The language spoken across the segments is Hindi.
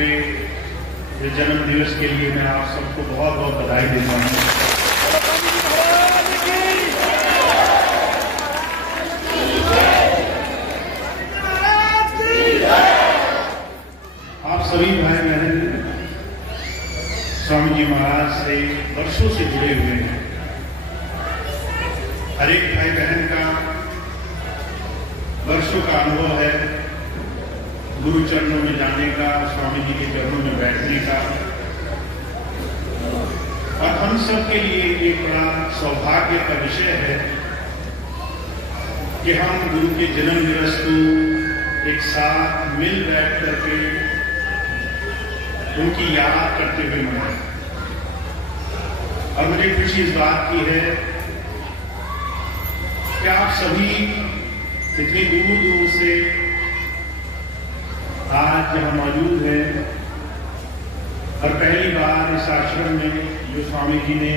के ये जन्म दिवस के लिए मैं आप सबको बहुत बहुत बधाई देता हूँ। आप सभी भाई बहन स्वामी जी महाराज से वर्षों से जुड़े हुए हैं। हर एक भाई बहन का वर्षों का अनुभव है गुरु चरणों में जाने का, स्वामी जी के चरणों में बैठने का। और हम सब के लिए एक बड़ा सौभाग्य का विषय है कि हम गुरु के जन्म दिवस को एक साथ मिल बैठ करके उनकी याद करते हुए मनाएं। और मुझे खुशी इस बात की है कि आप सभी इतनी दूर दूर से आज यहाँ मौजूद है और पहली बार इस आश्रम में जो स्वामी जी ने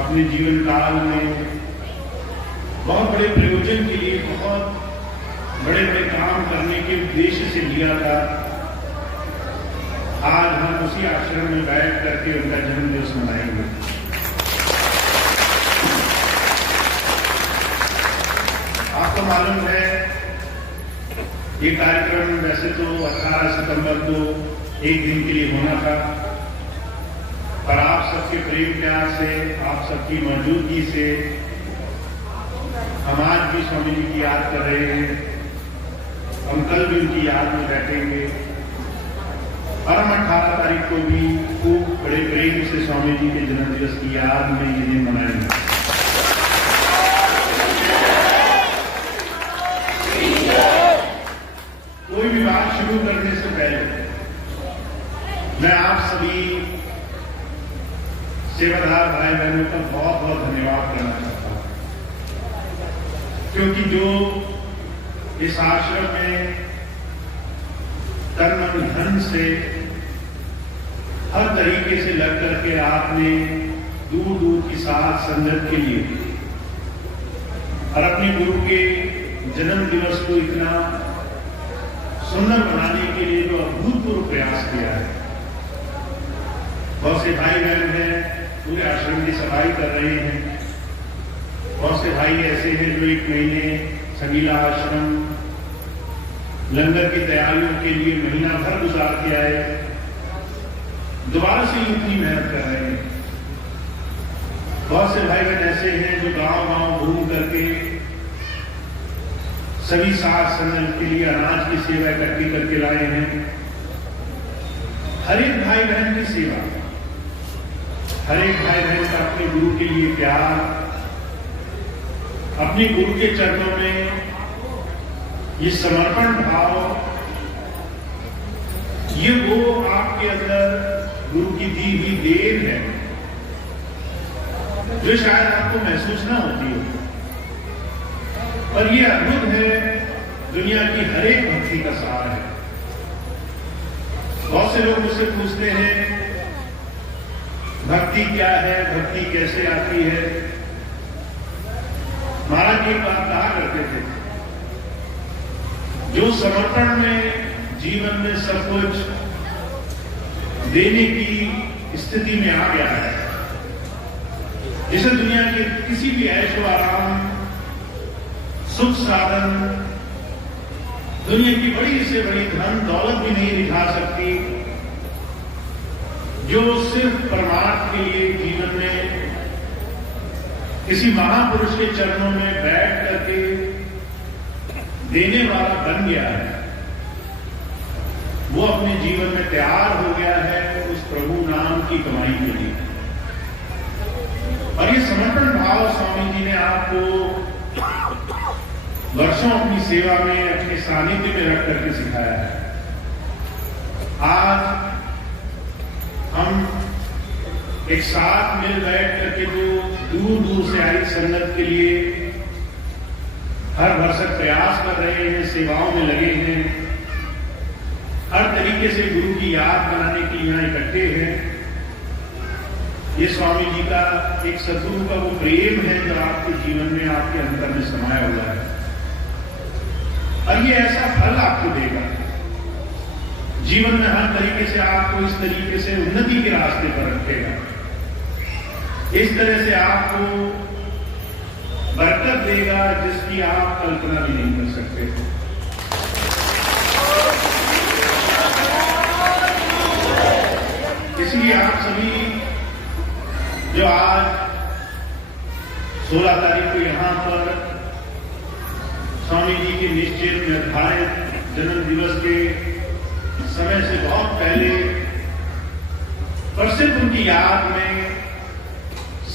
अपने जीवन काल में बहुत बड़े प्रयोजन के लिए बहुत बड़े बड़े काम करने के उद्देश्य से लिया था, आज हम उसी आश्रम में बैठ करके उनका जन्म दिवस मनाएंगे। आपको मालूम है ये कार्यक्रम वैसे तो 18 सितंबर को एक दिन के लिए होना था, पर आप सबके प्रेम प्यार से, आप सबकी मौजूदगी से हम आज भी स्वामी जी की याद कर रहे हैं। हम कल भी उनकी याद में बैठेंगे और हम 18 तारीख को भी खूब बड़े प्रेम से स्वामी जी के जन्म दिवस की याद में ये दिन मनाएंगे। कोई भी बात शुरू करने से पहले मैं आप सभी सेवादार भाई बहनों का बहुत बहुत धन्यवाद करना चाहता हूं, क्योंकि जो इस आश्रम में तन मन धन से हर तरीके से लग करके आपने दूर दूर की साथ संगत के लिए और अपने गुरु के जन्म दिवस को इतना सुंदर बनाने के लिए जो अभूतपूर्व प्रयास किया है। बहुत से भाई बहन हैं पूरे आश्रम की सफाई कर रहे हैं, बहुत से भाई ऐसे हैं जो एक महीने संगीला आश्रम लंगर की तैयारियों के लिए महीना भर गुजार के आए, दोबारा से इतनी मेहनत कर रहे हैं। बहुत से भाई बहन ऐसे हैं जो गांव गांव घूम करके सभी साथ संगत के लिए अनाज की सेवा इकट्ठी करके लाए हैं। हर एक भाई बहन की सेवा, हर एक भाई बहन का अपने गुरु के लिए प्यार, अपने गुरु के चरणों में ये समर्पण भाव, ये वो आपके अंदर गुरु की दी हुई देन है जो शायद आपको महसूस ना होती हो, पर ये अद्भुत है, दुनिया की हर एक भक्ति का सार है। बहुत से लोग मुझसे पूछते हैं भक्ति क्या है, भक्ति कैसे आती है। महाराज जी एक बात कहा करते थे, जो समर्पण में जीवन में सब कुछ देने की स्थिति में आ गया है, जिसे दुनिया के किसी भी ऐशो आराम, सुख साधन, दुनिया की बड़ी से बड़ी धन दौलत भी नहीं दिखा सकती, जो सिर्फ परमार्थ के लिए जीवन में किसी महापुरुष के चरणों में बैठ करके देने वाला बन गया है, वो अपने जीवन में तैयार हो गया है उस प्रभु नाम की कमाई के लिए। और ये समर्पण भाव स्वामी जी ने आपको वर्षों अपनी सेवा में, अपने सानिध्य में रख करके सिखाया है। आज हम एक साथ मिल बैठ करके जो दूर दूर से आई संगत के लिए हर भरसक प्रयास कर रहे हैं, सेवाओं में लगे हैं, हर तरीके से गुरु की याद बनाने के लिए यहाँ इकट्ठे हैं। ये स्वामी जी का एक सद्गुरु का वो प्रेम है जो आपके जीवन में, आपके अंतर में समाया हुआ है, और ये ऐसा फल आपको देगा। जीवन में हर तरीके से आपको इस तरीके से उन्नति के रास्ते पर रखेगा, इस तरह से आपको बरकत देगा जिसकी आप कल्पना भी नहीं कर सकते। इसलिए आप सभी जो आज 16 तारीख को यहां पर स्वामी जी के निश्चित निर्धारित जन्म दिवस के समय से बहुत पहले प्रसिद्ध उनकी याद में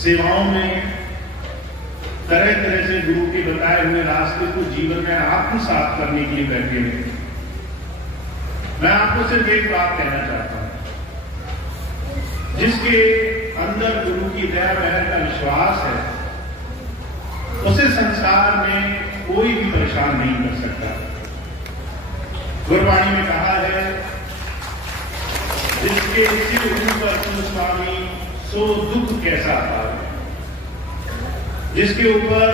सेवाओं में तरह तरह से गुरु के बताए हुए रास्ते को जीवन में आत्मसात करने के लिए बैठे हुए। मैं आपको सिर्फ एक बात कहना चाहता हूं, जिसके अंदर गुरु की दया महर का विश्वास है उसे संसार में कोई भी परेशान नहीं कर सकता। गुरबाणी में कहा है, जिसके सिर ऊपर तुम स्वामी सो दुख कैसा पावे। जिसके ऊपर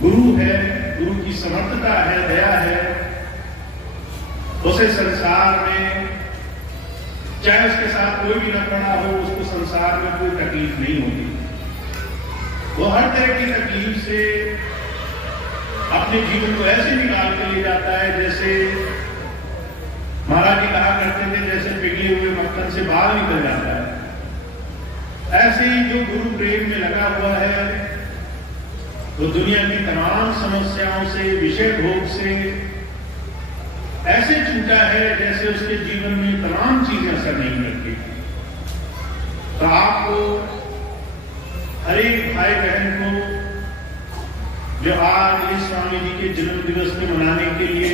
गुरु है, गुरु की समर्थता है, दया है, उसे संसार में चाहे उसके साथ कोई भी न पड़ा हो, उसको संसार में कोई तकलीफ नहीं होगी। वो हर तरह की तकलीफ से अपने जीवन को ऐसे निकाल के ले जाता है जैसे महाराज जी कहा करते थे, जैसे पिघले हुए मक्खन से बाहर निकल जाता है। ऐसे ही जो गुरु प्रेम में लगा हुआ है वो दुनिया की तमाम समस्याओं से, विषय भोग से ऐसे छूटा है जैसे उसके जीवन में तमाम चीजें असर नहीं करती। तो आपको हर एक भाई बहन को जो आज इस स्वामी जी के जन्म दिवस को मनाने के लिए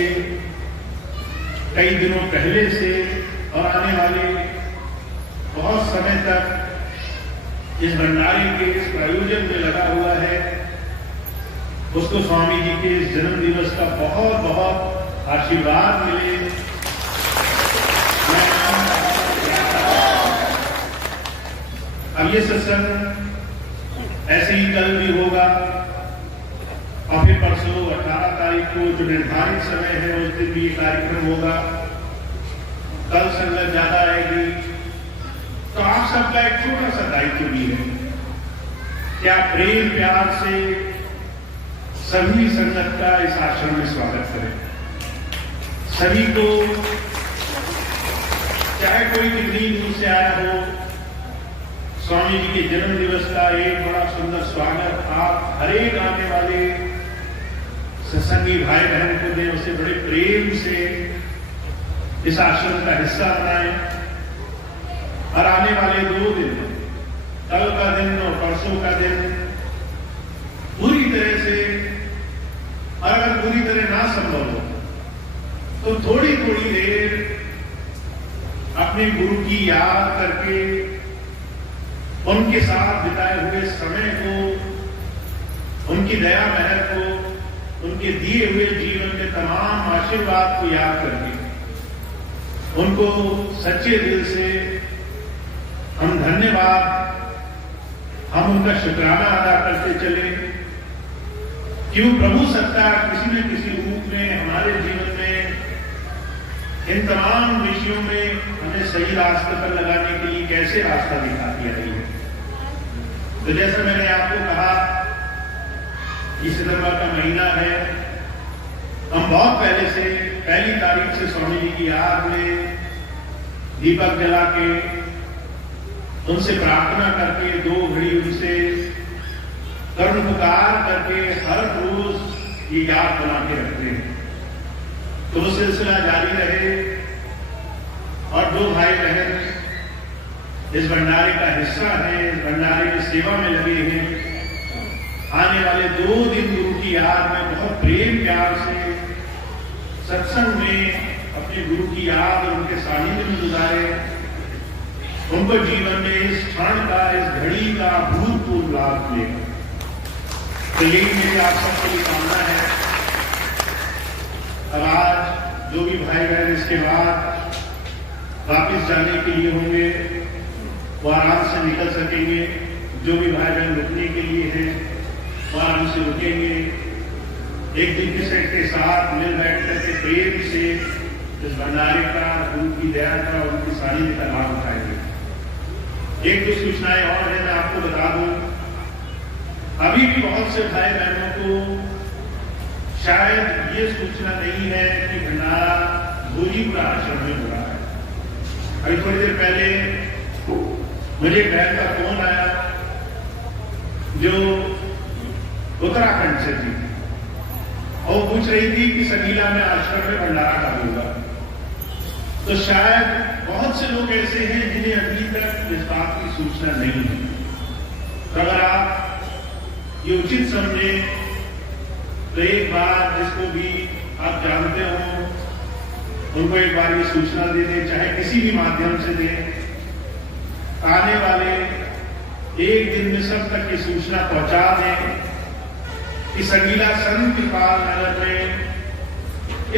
कई दिनों पहले से और आने वाले बहुत समय तक इस भंडारे के इस प्रायोजन में लगा हुआ है, उसको स्वामी जी के इस जन्म दिवस का बहुत बहुत आशीर्वाद मिले। अब ये सत्संग ऐसे ही कल भी होगा और फिर परसों 18 तारीख को जो निर्धारित समय है उस दिन भी ये कार्यक्रम होगा। कल संगत ज्यादा आएगी तो आप सबका एक छोटा सा दायित्व भी है कि आप प्रेम प्यार से सभी संगत का इस आश्रम में स्वागत करें। सभी को, चाहे कोई कितनी दूर से आया हो, स्वामी जी के जन्म दिवस का एक बड़ा सुंदर स्वागत आप हर एक आने वाले सत्संगी भाई बहन को दें, उसे बड़े प्रेम से इस आश्रम का हिस्सा बनाएं। और आने वाले 2 दिन, कल का दिन और परसों का दिन पूरी तरह से, और अगर पूरी तरह ना संभव हो तो थोड़ी थोड़ी देर अपने गुरु की याद करके उनके साथ बिताए हुए समय को, उनकी दया महर को, उनके दिए हुए जीवन के तमाम आशीर्वाद को याद करके उनको सच्चे दिल से हम धन्यवाद, हम उनका शुक्राना अदा करते चले। क्यों प्रभु सत्ता किसी न किसी रूप में हमारे जीवन में इन तमाम विषयों में हमें सही रास्ते पर लगाने के लिए कैसे रास्ता दिखाती आई है। तो जैसा मैंने आपको कहा, ये सितंबर का महीना है, हम बहुत पहले से, 1 तारीख से स्वामी जी की याद में दीपक जला के उनसे प्रार्थना करके 2 घड़ी उनसे करुण पुकार करके हर रोज ये याद बना के रखते हैं। तो वो सिलसिला जारी रहे और 2 भाई बहन इस भंडारे का हिस्सा है, इस भंडारे की सेवा में लगे हैं। आने वाले 2 दिन गुरु की याद में बहुत प्रेम प्यार से सत्संग में अपने गुरु की याद और उनके सानिध्य में गुजारे। उनको जीवन में इस क्षण का, इस घड़ी का भूतपूर्व लाभ मिलेगा। तो यही मेरी आप सबके लिए कामना है। अब आज जो भी भाई बहन इसके बाद वापिस जाने के लिए होंगे वो आराम से निकल सकेंगे। जो भी भाई बहन रुकने के लिए हैं वो आराम से रुकेंगे। एक दिन के साथ मिल बैठ करके प्रेम से इस भंडारे का, उनकी दया का, उनकी सानिध्य का लाभ उठाएंगे। एक दो सूचनाएं और है, मैं आपको बता दूं, अभी भी बहुत से भाई बहनों को शायद ये सूचना नहीं है कि भंडारा भोजीपुर आश्रम में हो रहा है। अभी थोड़ी देर पहले मुझे एक बहन का फोन आया जो उत्तराखंड से थी, और वो पूछ रही थी कि संगीला में आश्रम में भंडारा कब होगा। तो शायद बहुत से लोग ऐसे हैं जिन्हें अभी तक इस बात की सूचना नहीं है। तो अगर आप ये उचित समझे तो एक बार जिसको भी आप जानते हो उनको एक बार ये सूचना दे दें, चाहे किसी भी माध्यम से दें। आने वाले एक दिन में सब तक ये सूचना पहुंचा दें कि संगीला संत कृपाल नगर में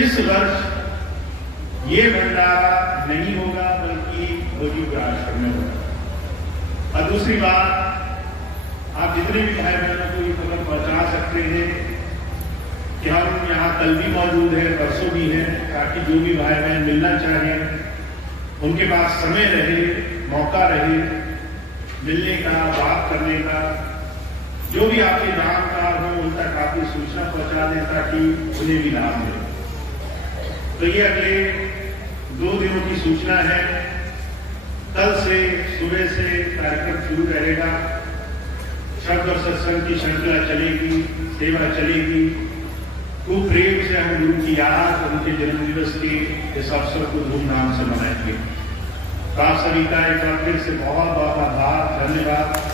इस वर्ष ये भंडारा नहीं होगा, बल्कि भोजीपुर आश्रम में होगा। और दूसरी बात, आप जितने भी भाई बहनों को ये खबर पहुंचा सकते हैं कि हम यहाँ कल भी मौजूद है, परसों भी है, ताकि जो भी भाई बहन मिलना चाहें उनके पास समय रहे, मौका रहे मिलने का, बात करने का। जो भी आपके जानकार हो उन तक आप ये सूचना पहुंचा दें ताकि उन्हें भी लाभ मिले। तो ये अगले 2 दिनों की सूचना है। कल से सुबह से कार्यक्रम शुरू रहेगा, शब्द और सत्संग की श्रृंखला चलेगी, सेवा चलेगी। खूब प्रेम से हम गुरु की याद, उनके जन्मदिवस के इस अवसर को धूमधाम से मनाएंगे। तो आप सभी का एक बार फिर से बहुत बहुत आभार, धन्यवाद।